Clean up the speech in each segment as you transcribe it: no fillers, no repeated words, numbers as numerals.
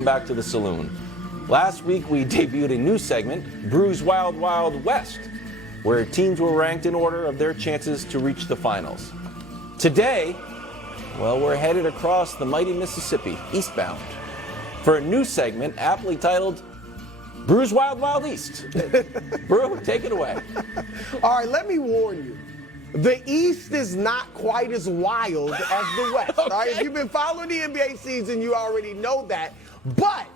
Back to the saloon. Last week we debuted a new segment, Brew's Wild Wild West, where teams were ranked in order of their chances to reach the finals. Today, well, we're headed across the mighty Mississippi, eastbound, for a new segment aptly titled Brew's Wild Wild East. Brew, take it away. All right, let me warn you. The East is not quite as wild as the West. Okay. All right, if you've been following the NBA season, you already know that. But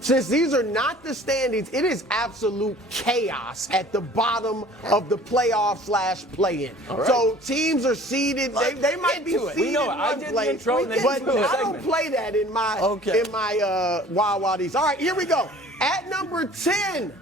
since these are not the standings, it is absolute chaos at the bottom of the playoff/play-in. Right. So teams are seeded. They might be seeded. We know in I one did the place, intro and then but you do the I don't segment. play that in my Wild Wild East. All right, here we go. At number 10,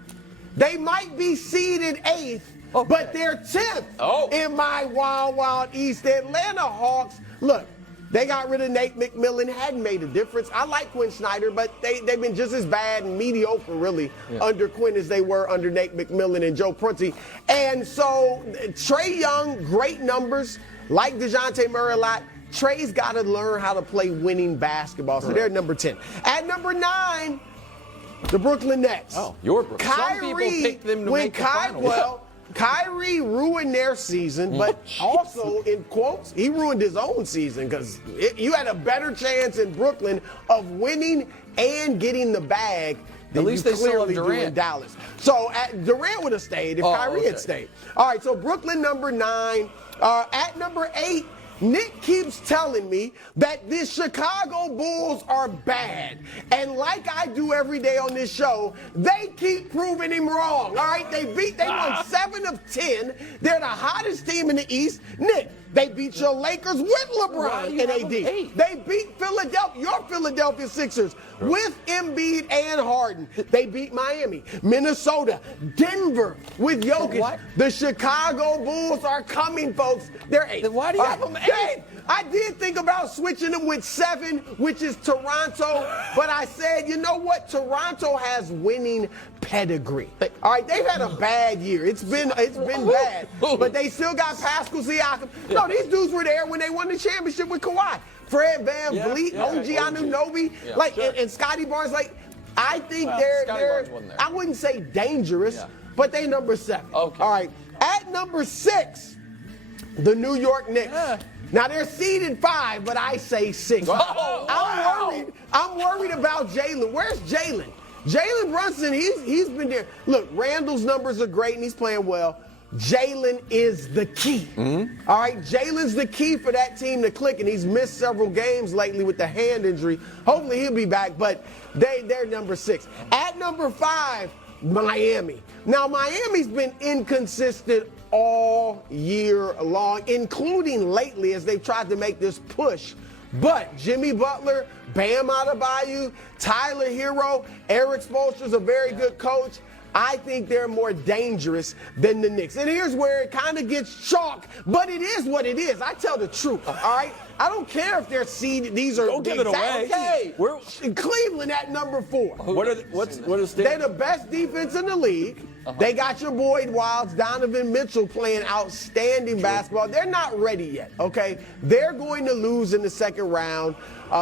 they might be seeded 8th. Okay. But they're 10th in my Wild Wild East. The Atlanta Hawks, look, they got rid of Nate McMillan, hadn't made a difference. I like Quinn Snyder, but they've been just as bad and mediocre, really, under Quinn as they were under Nate McMillan and Joe Prunty. And so Trae Young, great numbers, like DeJounte Murray a lot. Trae's got to learn how to play winning basketball. So they're number 10. At number 9, the Brooklyn Nets. Oh, your Brooklyn. Kyrie, Some people picked them to make the finals. Well, Kyrie ruined their season, but also, in quotes, he ruined his own season because you had a better chance in Brooklyn of winning and getting the bag than At least you they still have clearly do Durant. in Dallas. So Durant would have stayed if Kyrie had stayed. All right, so Brooklyn number 9. At number 8, Nick keeps telling me that the Chicago Bulls are bad. And like I do every day on this show, they keep proving him wrong. All right, they won 7 of 10. They're the hottest team in the East. Nick, they beat your Lakers with LeBron and AD. They beat Philadelphia, your Philadelphia Sixers, with Embiid and Harden. They beat Miami, Minnesota, Denver with Jokic. What? The Chicago Bulls are coming, folks. They're 8. Then why do you have them 8? I did think about switching them with 7, which is Toronto, but I said, you know what? Toronto has winning pedigree. All right, they've had a bad year. It's been bad, but they still got Pascal Siakam. No, these dudes were there when they won the championship with Kawhi. Fred Van Vliet, OG Anunoby, and Scotty Barnes. Like, I think they're I wouldn't say dangerous, but they number 7. Okay. All right, at number 6, the New York Knicks. Now they're seeded 5, but I say 6. I'm worried about Jalen. Where's Jalen? Jalen Brunson, he's been there. Look, Randall's numbers are great and he's playing well. Jalen is the key. All right, Jalen's the key for that team to click, and he's missed several games lately with the hand injury. Hopefully he'll be back, but they're number 6. At number 5, Miami. Now Miami's been inconsistent all year long, including lately as they've tried to make this push. But Jimmy Butler, Bam Adebayo, Tyler Hero, Eric Spoelstra's a very good coach. I think they're more dangerous than the Knicks. And here's where it kind of gets chalk, but it is what it is. I tell the truth, all right? I don't care if they're seeded. These are Don't give it away. Okay. We're Cleveland at number 4. What is They're the best defense in the league. They got your Boyd Wilds, Donovan Mitchell playing outstanding basketball. They're not ready yet, okay? They're going to lose in the second round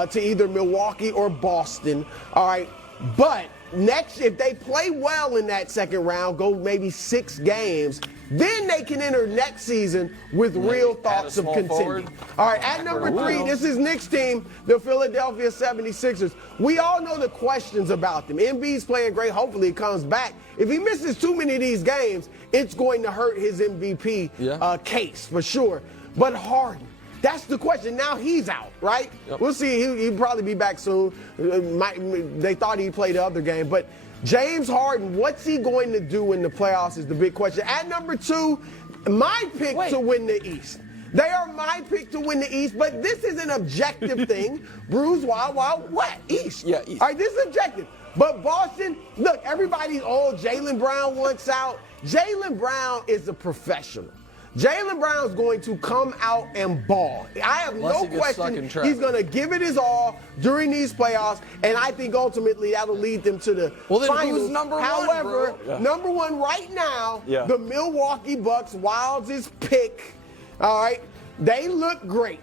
to either Milwaukee or Boston, all right? But next, if they play well in that second round, go maybe 6 games, then they can enter next season with real thoughts of contending. Forward. All right, at number 3, this is Nick's team, the Philadelphia 76ers. We all know the questions about them. Embiid's playing great. Hopefully he comes back. If he misses too many of these games, it's going to hurt his MVP case for sure. But Harden, that's the question. Now he's out, right? We'll see. He'll probably be back soon. They thought he'd play the other game. But James Harden, what's he going to do in the playoffs is the big question. At number 2, my pick to win the East. They are my pick to win the East, but this is an objective thing. Brew's Wild Wild East. Yeah, East. All right, this is objective. But Boston, look, everybody's, Jaylen Brown wants out. Jaylen Brown is a professional. Jaylen Brown's going to come out and ball. I have no question he's going to give it his all during these playoffs, and I think ultimately that'll lead them to the finals. Who's number 1, However, bro? number 1 right now, the Milwaukee Bucks, Wilds' pick. All right, they look great.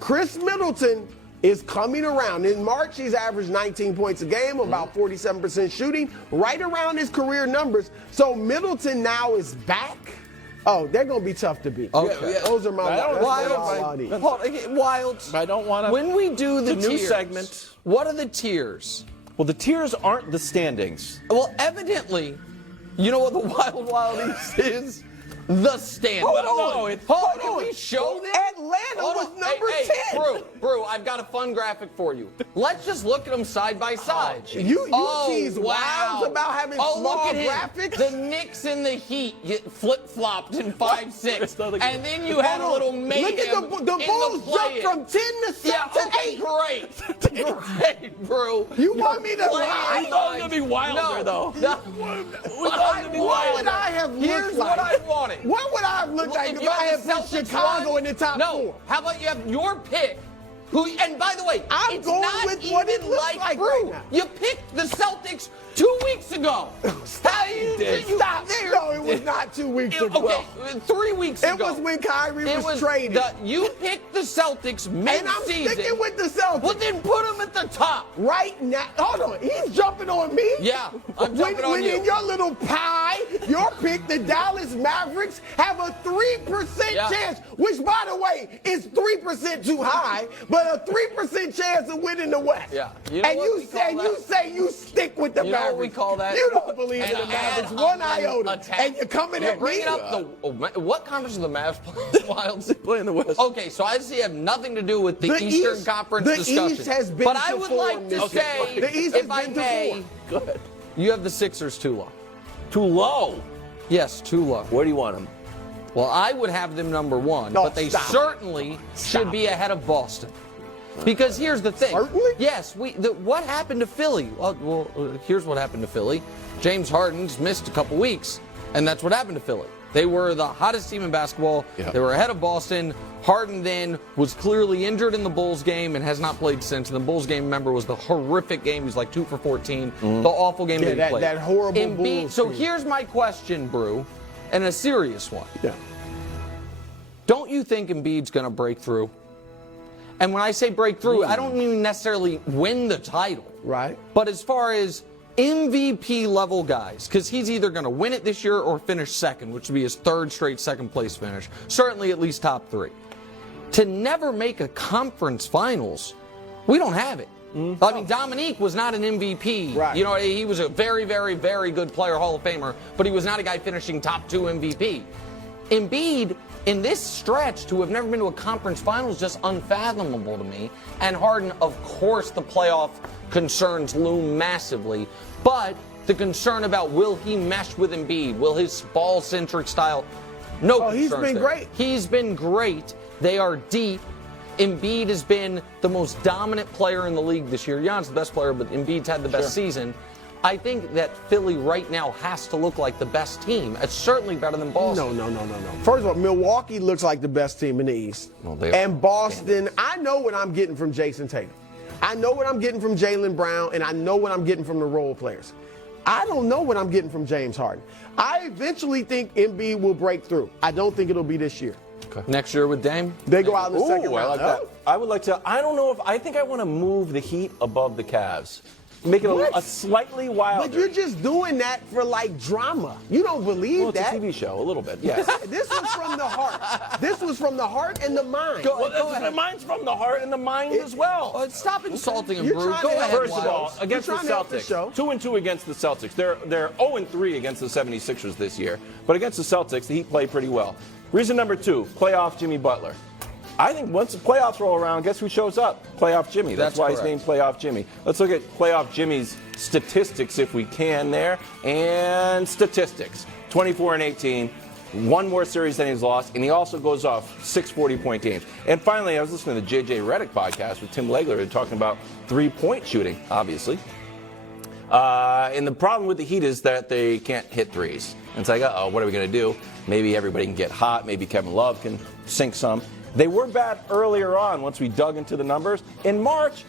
Chris Middleton is coming around. In March, he's averaged 19 points a game, about 47% shooting, right around his career numbers. So Middleton now is back. Oh, they're going to be tough to beat. Okay. Yeah, those are my Wilds. I don't want to. When we do the new tiers, segment. what are the tiers? Well, the tiers aren't the standings. Well, evidently, you know what the Wild East is? The standing. Hold on. Can we show them? Atlanta was number 10. Brew, I've got a fun graphic for you. Let's just look at them side by side. You tease Wilds about having small look at graphics? The Knicks and the Heat get flip-flopped in 5-6. And then you had a Hold little on. mayhem. Look at the Bulls jumped from 10 to 7 to 8. Great, Brew. You want me to lie? We thought it was going to be wilder, though. What would I have looked Here's like? what I wanted. What would I have looked like If if you I had have the put Celtics Chicago won, in the top no. 4? How about you have your pick? And by the way, I'm it's going not with even what it looks like Brew. right now. You picked the Celtics 2 weeks ago. How you did? Stop. No, it was not 2 weeks ago. Okay, 3 weeks ago. It was when Kyrie was traded. You picked the Celtics mid-season. And I'm sticking with the Celtics. Well, then put them at the top. Right now. Hold on. He's jumping on me? Yeah, I'm jumping on when you. in your little pie, your pick, the Dallas Mavericks, have a 3% chance, which, by the way, is 3% too high, but a 3% chance of winning the West. Yeah. You know And you say you stick with the You know Mavericks. what we call that? You don't believe in the Mavericks one iota. Attack. And you're coming You're at me? bringing up what conference are the Mavs playing? Wilds? Play in the West. Okay, so I see have nothing to do with the Eastern East, Conference the discussion. East has been but I to would four like in to this say, year. The East if has I been to may, four. Good. you have the Sixers too low. Too low. Yes, too low. Where do you want them? Well, I would have them number 1, No, but they stop. certainly should be ahead of Boston. Because here's the thing. Certainly? Yes, what happened to Philly? Well, here's what happened to Philly. James Harden's missed a couple weeks, and that's what happened to Philly. They were the hottest team in basketball. Yeah. They were ahead of Boston. Harden then was clearly injured in the Bulls game and has not played since. And the Bulls game, remember, was the horrific game. He was like 2 for 14. The awful game that he played. That horrible Bulls So team. here's my question, Brew, and a serious one. Yeah. Don't you think Embiid's going to break through? And when I say break through, I don't mean necessarily win the title. Right. But as far as MVP level guys, because he's either going to win it this year or finish second, which would be his 3rd straight second place finish. Certainly at least top 3. To never make a conference finals, we don't have it. I mean, Dominique was not an MVP. Right. You know, he was a very, very, very good player, Hall of Famer, but he was not a guy finishing top 2 MVP. Embiid, in this stretch, to have never been to a conference final is just unfathomable to me. And Harden, of course, the playoff concerns loom massively. But the concern about will he mesh with Embiid? Will his ball-centric style? No concerns he's been there. great. He's been great. They are deep. Embiid has been the most dominant player in the league this year. Jan's the best player, but Embiid's had the best season. I think that Philly right now has to look like the best team. It's certainly better than Boston. No. First of all, Milwaukee looks like the best team in the East. Well, they are. And Boston, I know what I'm getting from Jason Tatum. I know what I'm getting from Jaylen Brown, and I know what I'm getting from the role players. I don't know what I'm getting from James Harden. I eventually think Embiid will break through. I don't think it'll be this year. Next year with Dame? They go out in the second I round. like that. I would like to. I don't know if I think I want to move the Heat above the Cavs. Make it a slightly wilder. But you're just doing that for like drama. You don't believe well, it's that. a TV show, a little bit. Yes. This was from the heart. This was from the heart and the mind. The mind's from the heart and the mind as well. Stop insulting him, You're Brew. trying Go to ahead, First of all, Wilds. against the You're trying to help the show. Celtics, 2-2 against the Celtics. They're 0-3 against the 76ers this year. But against the Celtics, the Heat played pretty well. Reason number 2, playoff Jimmy Butler. I think once the playoffs roll around, guess who shows up? Playoff Jimmy. That's why correct. he's named Playoff Jimmy. Let's look at Playoff Jimmy's statistics if we can there. And statistics. 24-18. 1 more series than he's lost, and he also goes off 6 40-point games. And finally, I was listening to the J.J. Redick podcast with Tim Legler and talking about 3-point shooting, obviously. And the problem with the Heat is that they can't hit threes. And it's like, uh-oh, what are we going to do? Maybe everybody can get hot. Maybe Kevin Love can sink some. They were bad earlier on once we dug into the numbers. In March,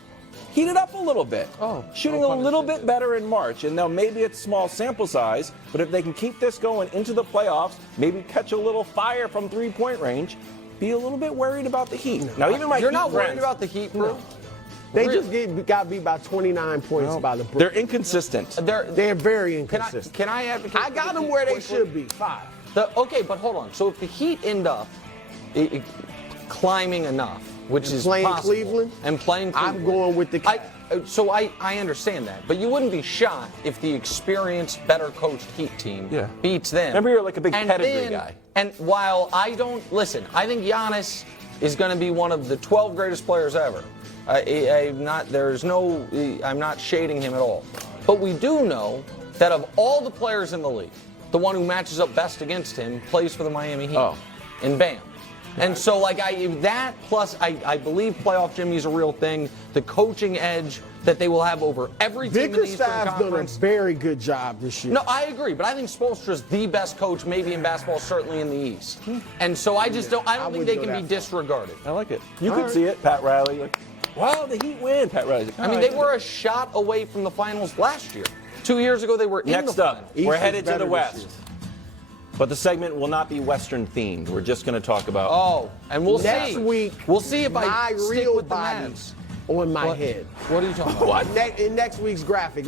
heated up a little bit. Shooting a little bit better in March. And now maybe it's small sample size, but if they can keep this going into the playoffs, maybe catch a little fire from 3-point range, be a little bit worried about the Heat. Now, even my You're Heat not worried friends- about the Heat, Brew? They Really? just got beat by 29 points by the Brooklyn. They're inconsistent. They're very inconsistent. Can I advocate? I got them where they should be. 5. Okay, but hold on. So if the Heat end up climbing enough, which is playing possible, Cleveland? and playing Cleveland, I'm going with the Cavs. I understand that, but you wouldn't be shocked if the experienced, better coached Heat team beats them. Remember, you're like a big And pedigree then- guy. And while I don't listen, I think Giannis is going to be one of the 12 greatest players ever. I'm not shading him at all. But we do know that of all the players in the league, the one who matches up best against him plays for the Miami Heat. Oh. And Bam. And so, that plus, I believe playoff Jimmy is a real thing. The coaching edge that they will have over every team in the Eastern Bickerstaff's done a Conference. very good job this year. No, I agree, but I think Spoelstra's the best coach, maybe in basketball, certainly in the East. And so I don't think they wouldn't can go be that disregarded. I like it. You could see it. Pat Riley, like, wow, the Heat win. Pat Riley's like, I mean, they were a shot away from the finals last year. 2 years ago, they were in the Next up, finals. East we're is headed to better the this West. year. But the segment will not be Western themed. We're just going to talk about. Oh, and we'll Next see. week, We'll see if my I stick real with the body Mavs. on my What? head. What are you talking about? In next week's graphic.